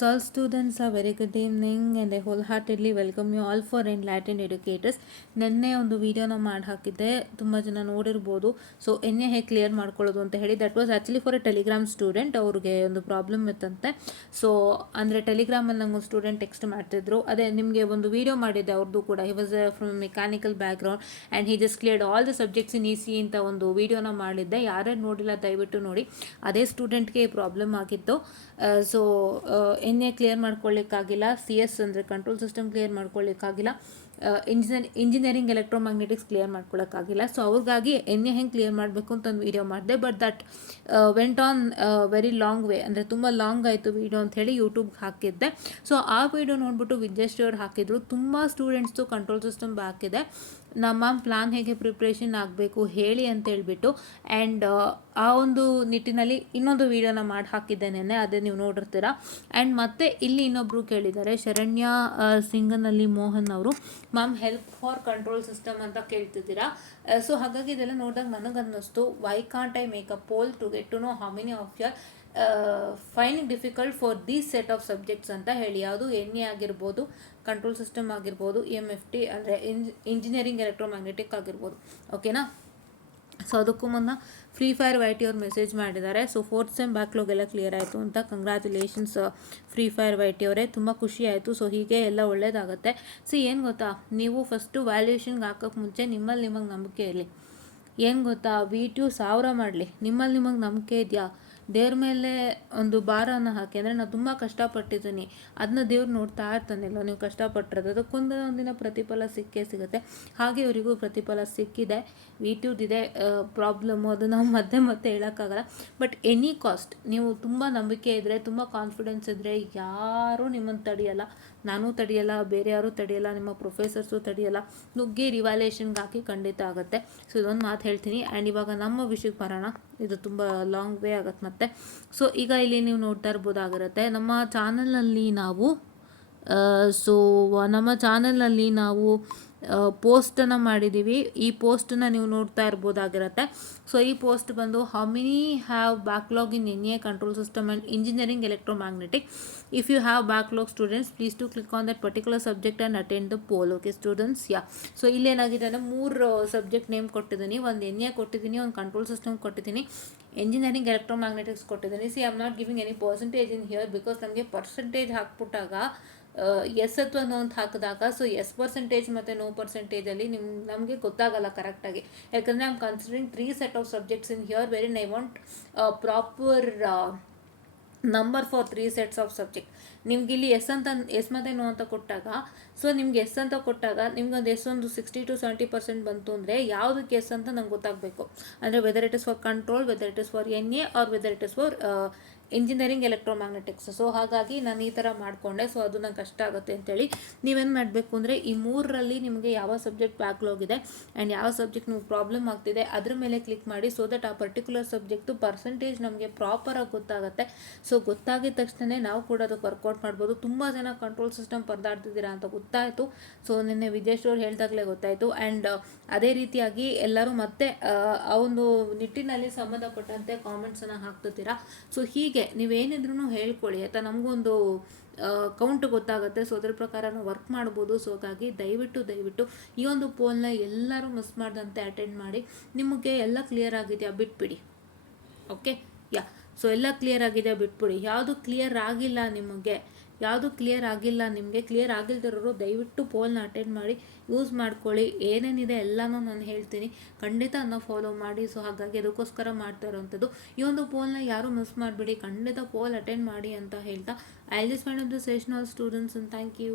So all students, a very good evening and I wholeheartedly welcome you all for Enlightened Educators. ನೆನ್ನೆ ಒಂದು ವಿಡಿಯೋನ ಮಾಡಿ ಹಾಕಿದ್ದೆ, ತುಂಬ ಜನ ನೋಡಿರ್ಬೋದು. ಸೊ ಹೇಗೆ ಕ್ಲಿಯರ್ ಮಾಡ್ಕೊಳ್ಳೋದು ಅಂತ ಹೇಳಿ, that was actually for A Telegram student. ಅವ್ರಿಗೆ ಒಂದು ಪ್ರಾಬ್ಲಮ್ ಇತ್ತಂತೆ. ಸೊ ಅಂದರೆ ಟೆಲಿಗ್ರಾಮಲ್ಲಿ ನಂಗೆ ಒಂದು ಸ್ಟೂಡೆಂಟ್ ಟೆಕ್ಸ್ಟ್ ಮಾಡ್ತಿದ್ರು. ಅದೇ ನಿಮಗೆ ಒಂದು ವಿಡಿಯೋ ಮಾಡಿದ್ದೆ ಅವ್ರದ್ದು ಕೂಡ. He was from mechanical background and he just cleared all the subjects in E C ಅಂತ ಒಂದು ವಿಡಿಯೋನ ಮಾಡಿದ್ದೆ. ಯಾರ್ಯಾರು ನೋಡಿಲ್ಲ ದಯವಿಟ್ಟು ನೋಡಿ. ಅದೇ ಸ್ಟೂಡೆಂಟ್ಗೆ ಪ್ರಾಬ್ಲಮ್ ಆಗಿತ್ತು. ಸೊ ಕ್ಲಿಯರ್ ಮಾಡ್ಕೊಳ್ಳಿಕ್ಕಾಗಿಲ್ಲ, ಸಿ ಎಸ್ ಅಂದರೆ ಕಂಟ್ರೋಲ್ ಸಿಸ್ಟಮ್ ಕ್ಲಿಯರ್ ಮಾಡ್ಕೊಳ್ಳಿಕ್ಕಾಗಿಲ್ಲ, ಇಂಜಿನಿಯರಿಂಗ್ ಎಲೆಕ್ಟ್ರೋಮ್ಯಾಗ್ನೆಟಿಕ್ಸ್ ಕ್ಲಿಯರ್ ಮಾಡ್ಕೊಳ್ಳೋಕ್ಕಾಗಿಲ್ಲ. ಸೊ ಅವ್ರಿಗಾಗಿ ಹೆಂಗೆ ಕ್ಲಿಯರ್ ಮಾಡಬೇಕು ಅಂತ ಒಂದು ವೀಡಿಯೋ ಮಾಡಿದೆ. But that went on very long way, ಅಂದರೆ ತುಂಬ ಲಾಂಗ್ ಆಯಿತು ವೀಡಿಯೋ ಅಂತ ಹೇಳಿ ಯೂಟ್ಯೂಬ್ಗೆ ಹಾಕಿದ್ದೆ. ಸೊ ಆ ವಿಡಿಯೋ ನೋಡಿಬಿಟ್ಟು ವಿದ್ಯಾಶ್ರೀ ಅವ್ರು ಹಾಕಿದ್ರು. ತುಂಬ ಸ್ಟೂಡೆಂಟ್ಸ್ದು ಕಂಟ್ರೋಲ್ ಸಿಸ್ಟಮ್ ಬ್ಯಾಕ್ ಇದೆ, ನಮ್ಮ ಪ್ಲಾನ್ ಹೇಗೆ ಪ್ರಿಪ್ರೇಷನ್ ಆಗಬೇಕು ಹೇಳಿ ಅಂತ ಹೇಳ್ಬಿಟ್ಟು. ಆ್ಯಂಡ್ ಆ ಒಂದು ನಿಟ್ಟಿನಲ್ಲಿ ಇನ್ನೊಂದು ವೀಡಿಯೋನ ಮಾಡಿ ಹಾಕಿದ್ದೇನೆ, ಅದೇ ನೀವು ನೋಡಿರ್ತೀರ. ಆ್ಯಂಡ್ ಮತ್ತೆ ಇಲ್ಲಿ ಇನ್ನೊಬ್ಬರು ಕೇಳಿದ್ದಾರೆ, ಶರಣ್ಯ ಸಿಂಗನಲ್ಲಿ ಮೋಹನ್ ಅವರು, ma'am help for control system ಅಂತ ಕೇಳ್ತಿದ್ದೀರಾ. ಸೊ ಹಾಗಾಗಿ ಇದೆಲ್ಲ ನೋಡಿದಾಗ ನನಗನ್ನಿಸ್ತು, why can't I make a poll to get to know how many of you're finding difficult for these set of subjects ಅಂತ ಹೇಳಿ. ಯಾವುದು ಆಗಿರ್ಬೋದು, ಕಂಟ್ರೋಲ್ ಸಿಸ್ಟಮ್ ಆಗಿರ್ಬೋದು, EMFT ಅಂದರೆ ಇಂಜಿನಿಯರಿಂಗ್ ಎಲೆಕ್ಟ್ರೋಮ್ಯಾಗ್ನೆಟಿಕ್ ಆಗಿರ್ಬೋದು. ಓಕೆನಾ? ಸೊ ಅದಕ್ಕೂ ಮುನ್ನ ಫ್ರೀ ಫೈರ್ ವೈಟಿ ಅವ್ರು ಮೆಸೇಜ್ ಮಾಡಿದ್ದಾರೆ. ಸೊ 4th ಸೆಮ್ ಬ್ಯಾಕ್ಲಾಗ್ ಎಲ್ಲ ಕ್ಲಿಯರ್ ಆಯಿತು ಅಂತ. ಕಂಗ್ರ್ಯಾಚುಲೇಷನ್ಸ್ ಫ್ರೀ ಫೈರ್ ವೈಟಿ ಅವರೇ, ತುಂಬ ಖುಷಿ ಆಯಿತು. ಸೊ ಹೀಗೆ ಎಲ್ಲ ಒಳ್ಳೇದಾಗುತ್ತೆ. ಸೊ ಏನು ಗೊತ್ತಾ, ನೀವು ಫಸ್ಟು ವ್ಯಾಲ್ಯೂಯೇಷನ್ಗೆ ಹಾಕೋಕ್ಕೆ ಮುಂಚೆ ನಿಮ್ಮಲ್ಲಿ ನಿಮಗೆ ನಂಬಿಕೆ ಇರಲಿ. ಏನು ಗೊತ್ತಾ, VTU 1000 ಮಾಡಲಿ, ನಿಮ್ಮಲ್ಲಿ ನಿಮಗೆ ನಂಬಿಕೆ ಇದೆಯಾ? ದೇವ್ರ ಮೇಲೆ ಒಂದು ಭಾರನ ಹಾಕಿ, ಅಂದರೆ ನಾನು ತುಂಬ ಕಷ್ಟಪಟ್ಟಿದ್ದೀನಿ, ಅದನ್ನ ದೇವ್ರು ನೋಡ್ತಾ ಇರ್ತಾನಿಲ್ಲ ನೀವು ಕಷ್ಟಪಟ್ಟಿರೋದು, ಅದಕ್ಕೊಂದಿನ ಪ್ರತಿಫಲ ಸಿಕ್ಕೇ ಸಿಗುತ್ತೆ. ಹಾಗೆ ಇವರಿಗೂ ಪ್ರತಿಫಲ ಸಿಕ್ಕಿದೆ. VTUದಿದೆ ಪ್ರಾಬ್ಲಮ್ಮು, ಅದು ನಾವು ಮತ್ತೆ ಹೇಳೋಕ್ಕಾಗಲ್ಲ. ಬಟ್ ಎನಿ ಕಾಸ್ಟ್ ನೀವು ತುಂಬ ನಂಬಿಕೆ ಇದ್ದರೆ, ತುಂಬ ಕಾನ್ಫಿಡೆನ್ಸ್ ಇದ್ದರೆ ಯಾರೂ ನಿಮ್ಮನ್ನು ತಡೆಯಲ್ಲ. ನಾನೂ ತಡೆಯಲ್ಲ, ಬೇರೆ ಯಾರೂ ತಡೆಯಲ್ಲ, ನಿಮ್ಮ ಪ್ರೊಫೆಸರ್ಸು ತಡೆಯಲ್ಲ. ನುಗ್ಗಿ ರಿವ್ಯಾಲ್ಯೂಯೇಷನ್ಗೆ ಹಾಕಿ ಖಂಡಿತ ಆಗುತ್ತೆ. ಸೊ ಇದೊಂದು ಮಾತು ಹೇಳ್ತೀನಿ. ಆ್ಯಂಡ್ ಇವಾಗ ನಮ್ಮ ವಿಷಯಕ್ಕೆ ಬರೋಣ, ಇದು ತುಂಬ ಲಾಂಗ್ ವೇ ಆಗುತ್ತೆ ಮತ್ತೆ. ಸೊ ಈಗ ಇಲ್ಲಿ ನೀವು ನೋಡ್ತಾ ಇರ್ಬೋದಾಗಿರುತ್ತೆ, ನಮ್ಮ ಚಾನಲ್ನಲ್ಲಿ ನಾವು ಪೋಸ್ಟನ್ನು ಮಾಡಿದ್ದೀವಿ. ಈ ಪೋಸ್ಟನ್ನು ನೀವು ನೋಡ್ತಾ ಇರ್ಬೋದಾಗಿರುತ್ತೆ. ಸೊ ಈ ಪೋಸ್ಟ್ ಬಂದು, how many have backlog in NA control system and engineering electromagnetic. If you have backlog students, please to click on that particular subject and attend the poll. Okay students, so ಇಲ್ಲೇನಾಗಿದೆ ಅಂದರೆ 3 subject name ಕೊಟ್ಟಿದ್ದೀನಿ. ಒಂದು NA ಕೊಟ್ಟಿದ್ದೀನಿ, ಒಂದು control system ಕೊಟ್ಟಿದ್ದೀನಿ, engineering electromagnetics ಕೊಟ್ಟಿದ್ದೀನಿ. See I am not giving any percentage in here, because ನಮಗೆ percentage ಹಾಕ್ಬಿಟ್ಟಾಗ ಎಸ್ ಅಥವಾ ನೋ ಅಂತ ಹಾಕಿದಾಗ, ಸೊ ಎಸ್ ಪರ್ಸೆಂಟೇಜ್ ಮತ್ತು ನೋ ಪರ್ಸೆಂಟೇಜಲ್ಲಿ ನಮಗೆ ಗೊತ್ತಾಗಲ್ಲ ಕರೆಕ್ಟಾಗಿ. ಯಾಕಂದರೆ I am considering 3 set of subjects in here wherein I want proper number for 3 sets of subject. ನಿಮ್ಗೆ ಇಲ್ಲಿ ಎಸ್ ಮತ್ತು ನೋ ಅಂತ ಕೊಟ್ಟಾಗ, ಸೊ ನಿಮ್ಗೆ ಎಸ್ ಅಂತ ಕೊಟ್ಟಾಗ ನಿಮ್ಗೊಂದು ಎಸ್ ಒಂದು 60 to 70% ಬಂತು ಅಂದರೆ ಯಾವುದಕ್ಕೆ ಎಸ್ ಅಂತ ನಂಗೆ ಗೊತ್ತಾಗಬೇಕು. ಅಂದರೆ whether it is for control, whether it is for NA or whether it is for engineering electromagnetics. So ಹಾಗಾಗಿ ನಾನು ಈ ಥರ ಮಾಡಿಕೊಂಡೆ. ಸೊ ಅದು ನಂಗೆ ಕಷ್ಟ ಆಗುತ್ತೆ ಅಂತೇಳಿ ನೀವೇನು ಮಾಡಬೇಕು ಅಂದರೆ, ಈ 3ರಲ್ಲಿ ನಿಮಗೆ ಯಾವ ಸಬ್ಜೆಕ್ಟ್ ಬ್ಯಾಕ್ಲಾಗ್ ಇದೆ ಆ್ಯಂಡ್ ಯಾವ ಸಬ್ಜೆಕ್ಟ್ ನಿಮ್ಗೆ ಪ್ರಾಬ್ಲಮ್ ಆಗ್ತಿದೆ ಅದ್ರ ಮೇಲೆ ಕ್ಲಿಕ್ ಮಾಡಿ. ಸೊ ದಟ್ ಆ ಪರ್ಟಿಕ್ಯುಲರ್ ಸಬ್ಜೆಕ್ಟು ಪರ್ಸೆಂಟೇಜ್ ನಮಗೆ ಪ್ರಾಪರಾಗಿ ಗೊತ್ತಾಗುತ್ತೆ. ಸೊ ಗೊತ್ತಾಗಿದ ತಕ್ಷಣ ನಾವು ಕೂಡ ಅದಕ್ಕೆ ವರ್ಕೌಟ್ ಮಾಡ್ಬೋದು. ತುಂಬ ಜನ ಕಂಟ್ರೋಲ್ ಸಿಸ್ಟಮ್ ಪರದಾಡ್ತಿದ್ದೀರಾ ಅಂತ ಗೊತ್ತಾಯಿತು. ಸೊ ನಿನ್ನೆ ವಿದ್ಯಾಶ್ರೀ ಅವ್ರು ಹೇಳಿದಾಗಲೇ ಗೊತ್ತಾಯಿತು. ಆ್ಯಂಡ್ ಅದೇ ರೀತಿಯಾಗಿ ಎಲ್ಲರೂ ಮತ್ತೆ ಆ ಒಂದು ನಿಟ್ಟಿನಲ್ಲಿ ಸಂಬಂಧಪಟ್ಟಂತೆ ಕಾಮೆಂಟ್ಸನ್ನು ಹಾಕ್ತಿದ್ದೀರಾ. ಸೊ ಹೀಗೆ ನೀವೇನಿದ್ರೂ ಹೇಳ್ಕೊಳ್ಳಿ ಆಯಿತಾ, ನಮಗೊಂದು ಕೌಂಟ್ ಗೊತ್ತಾಗುತ್ತೆ. ಸೊ ಅದ್ರ ಪ್ರಕಾರ ನಾವು ವರ್ಕ್ ಮಾಡ್ಬೋದು. ಸೊ ಹಾಗಾಗಿ ದಯವಿಟ್ಟು ಈ ಒಂದು ಪೋಲ್ನ ಎಲ್ಲರೂ ಮಿಸ್ ಮಾಡ್ದಂತೆ ಅಟೆಂಡ್ ಮಾಡಿ. ನಿಮಗೆ ಎಲ್ಲ ಕ್ಲಿಯರ್ ಆಗಿದೆಯಾ ಬಿಟ್ಬಿಡಿ. ಓಕೆ, ಸೊ ಎಲ್ಲ ಕ್ಲಿಯರ್ ಆಗಿದೆ ಬಿಟ್ಬಿಡಿ. ಯಾವುದು ಕ್ಲಿಯರ್ ಆಗಿಲ್ಲ ನಿಮಗೆ ಕ್ಲಿಯರ್ ಆಗಿಲ್ದಿರೋರು ದಯವಿಟ್ಟು ಪೋಲ್ನ ಅಟೆಂಡ್ ಮಾಡಿ, ಯೂಸ್ ಮಾಡ್ಕೊಳ್ಳಿ. ಏನೇನಿದೆ ಎಲ್ಲನೂ ನಾನು ಹೇಳ್ತೀನಿ, ಖಂಡಿತ ಅನ್ನೋ ಫಾಲೋ ಮಾಡಿ. ಸೊ ಹಾಗಾಗಿ ಅದಕ್ಕೋಸ್ಕರ ಮಾಡ್ತಾ ಇರೋವಂಥದ್ದು. ಈ ಒಂದು ಪೋಲ್ನ ಯಾರೂ ಮಿಸ್ ಮಾಡಿಬಿಡಿ, ಖಂಡಿತ ಪೋಲ್ ಅಟೆಂಡ್ ಮಾಡಿ ಅಂತ ಹೇಳ್ತಾ, I just find the session all students and thank you.